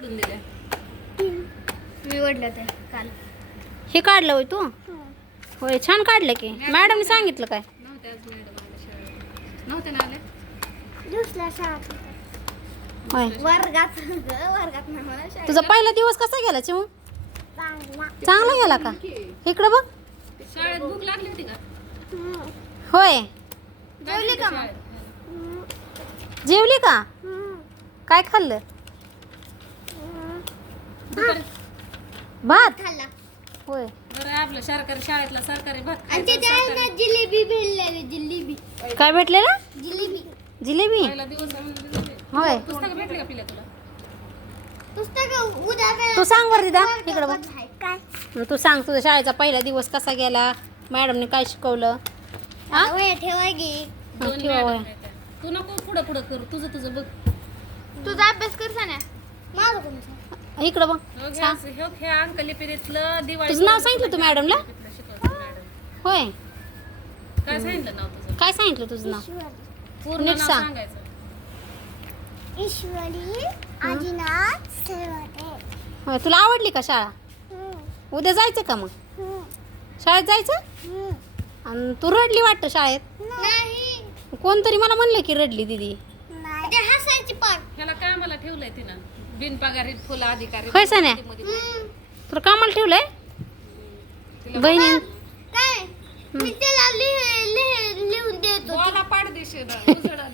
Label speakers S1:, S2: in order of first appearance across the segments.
S1: काढून दिल्या
S2: मी वडलं ते काल.
S3: हे काढलं होय तू? होय छान काढलं की. मॅडमने सांगितलं काय?
S1: नव्हते आज मॅडम आल्या शाळेत. नव्हते ना आले?
S2: दुसऱ्या शाळेत.
S3: होय.
S2: वर्गात वर्गात नाही मला शाळेत.
S3: तुझा पहिला दिवस कसा गेला चिमू? चांगला. गेला का? इकडं बघ.
S1: शाळेत भूक लागली होती का?
S3: होय.
S2: जेवली का मग?
S3: जेवली का? काय खाल्लं?
S1: दुपारी
S3: भात?
S2: खाल्ला.
S3: होय.
S1: बरं आपलं सरकारी शाळेतला सरकारी भात
S2: आणि
S1: खायचा,
S2: ना जिलेबी भेटलेली जिलेबी.
S3: काय भेटले ना?
S2: जिलेबी.
S3: जिलेबी?
S1: पहिला दिवस आहे म्हणून दिले.
S3: होय.
S1: पुस्तकं भेटले का पिल्या तुला?
S2: पुस्तक उद्या काय-
S3: तू सांग बरं दिदा इकडं बघ.
S2: आहे. काय?
S3: मग तू सांग तुझ्या शाळेचा पहिला दिवस कसा गेला? मॅडमने काय शिकवलं? हा?
S2: वया ठेवा गे
S1: दोन
S3: ठेवा.
S1: आहेत. तू नको पुढं पुढं करू. तुझं तुझं बघ.
S2: तुझा अभ्यास कर माझं कोणतं
S3: इकडं बघ.
S1: हो हो
S3: तुझं नाव सांगितलं तू मॅडमला होय.
S1: काय सांगितलं नाव तुझं?
S3: काय सांगितलं तुझं नाव?
S1: पूर्ण
S3: नीट
S1: नाव
S3: सांग.
S1: सांगायचं.
S2: ईश्वरी आदिनाथ सरवटे.
S3: होय तुला आवडली का शाळा? उद्या जायचं का मग? शाळेत जायचं? आणि तू रडली वाटतं शाळेत?
S2: नाही.
S3: कोणतरी मला म्हणलं की रडली दिदी.
S2: नाही. हसायची
S1: ह्याला कामाला ठेवलंय तिनं. बिनपगारी फुल अधिकारी
S3: होय सान्या?
S1: मध्ये
S3: तुला कामाला ठेवलंय? बहिणी.
S2: काय? मी त्याला लिह- लिह- लिहून देतो
S1: बोला पाडदेशी ना, उजळण.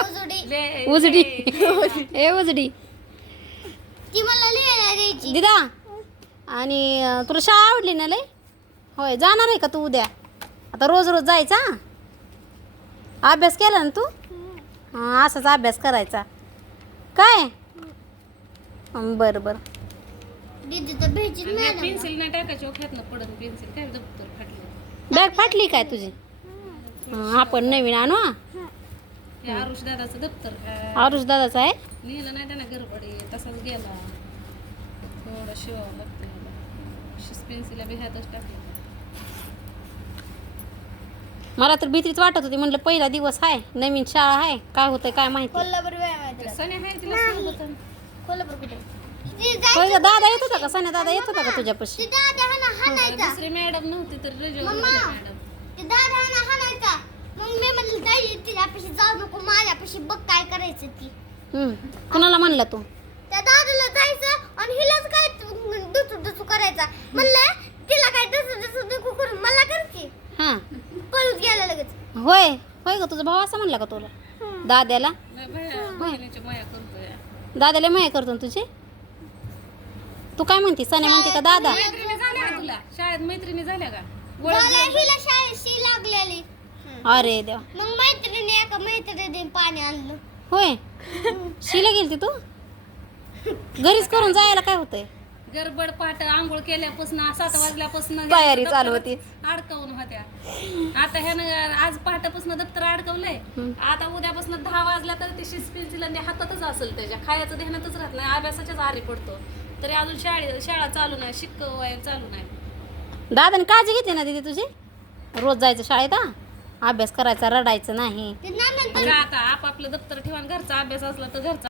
S2: ओजोडी
S1: ले-
S3: उजडी. ए उजडी.
S2: ती मला लिहायला द्यायची.
S3: दिदा आणि अं, तुला शाळा आवडली ना लय? होय जाणार आहे का तू उद्या? आता रोज रोज जायचा? अभ्यास केला ना तू? हां असाच अभ्यास करायचा. काय? बरं बरं.
S2: दीदी तर भेटची
S1: आणि
S2: नाही
S1: पेन्सिल नाही टाकायची ओख्यातनं पडत पेन्सिल काय दप्तर फाटलं?
S3: बॅग फाटली काय तुझी? हं, आपण नवीन आणू हा.
S1: हे. आरुष दादाचं दप्तर काय?
S3: आरुष दादाचा आहे?
S1: लिहिलं नाही त्यानं गडबडी तसाच गेला. थोडं शिवावं लागतं पेन्सिलला बी ह्यातच टाकलं
S3: मला तर भीतीच वाटत होती म्हणलं पहिला दिवस आहे नवीन शाळा आहे काय होतंय काय माहिती?
S2: कोल्हापूर व्यायाम
S1: आहे तिला
S2: कोल्हापूर कुठे?
S3: गं, दादा येत होता का? सण्या दादा येत होता का तुझ्यापाशी?
S2: हा
S1: दुसरी मॅडम नव्हती तर
S2: हा मग मी म्हणलं ताई तिच्यापाशी जाऊ नको माझ्यापाशी बघ काय करायचं ती.
S3: हं, कुणाला म्हणला तू?
S2: त्या दादाला जायचं आणि हिलाच काय दुसू दुसू करायचा. म्हणलं तिला काय दुसू दुसू नको करू मला कर की
S3: हां.
S2: पळून गेला लगेच.
S3: होय. होय का तुझा भाऊ असं म्हणला का तुला? दाद्याला? दादाला माया करतो ना तुझी? तू काय म्हणते? सण्या म्हणते का दादा?
S1: मैत्रिणी झाल्या का तुला? शाळेत मैत्रिणी झाल्या का?
S2: मला हिला शाळेशी लागलेली.
S3: अरे देवा.
S2: मग मैत्रिणी एका मैत्रिणी पाणी आणलं.
S3: होय? शिला गेलती तू? घरीच करून जायला काय होतंय?
S1: गडबड पाट आंघोळ केल्यापासून सात वाजल्यापासून
S3: तयारी चालू होती.
S1: अडकवून होत्या. आता ह्यानं आज पहाटेपासून दप्तर अडकवलंय. आता उद्यापासून दहा वाजला तर ती आणि हातातच असेल त्याच्या. खायचं ध्यानातच राहत नाही अभ्यासाच्याच आरी पडतो. तरी अजून शाळे शाळा चालू नाही शिकवाय चालू नाही.
S3: दादाने काळजी घेते ना दीदी तुझी? रोज जायचं शाळेत अभ्यास करायचा रडायचं नाही.
S1: आता आपापलं दप्तर ठेवा घरचा अभ्यास असला तर घरचा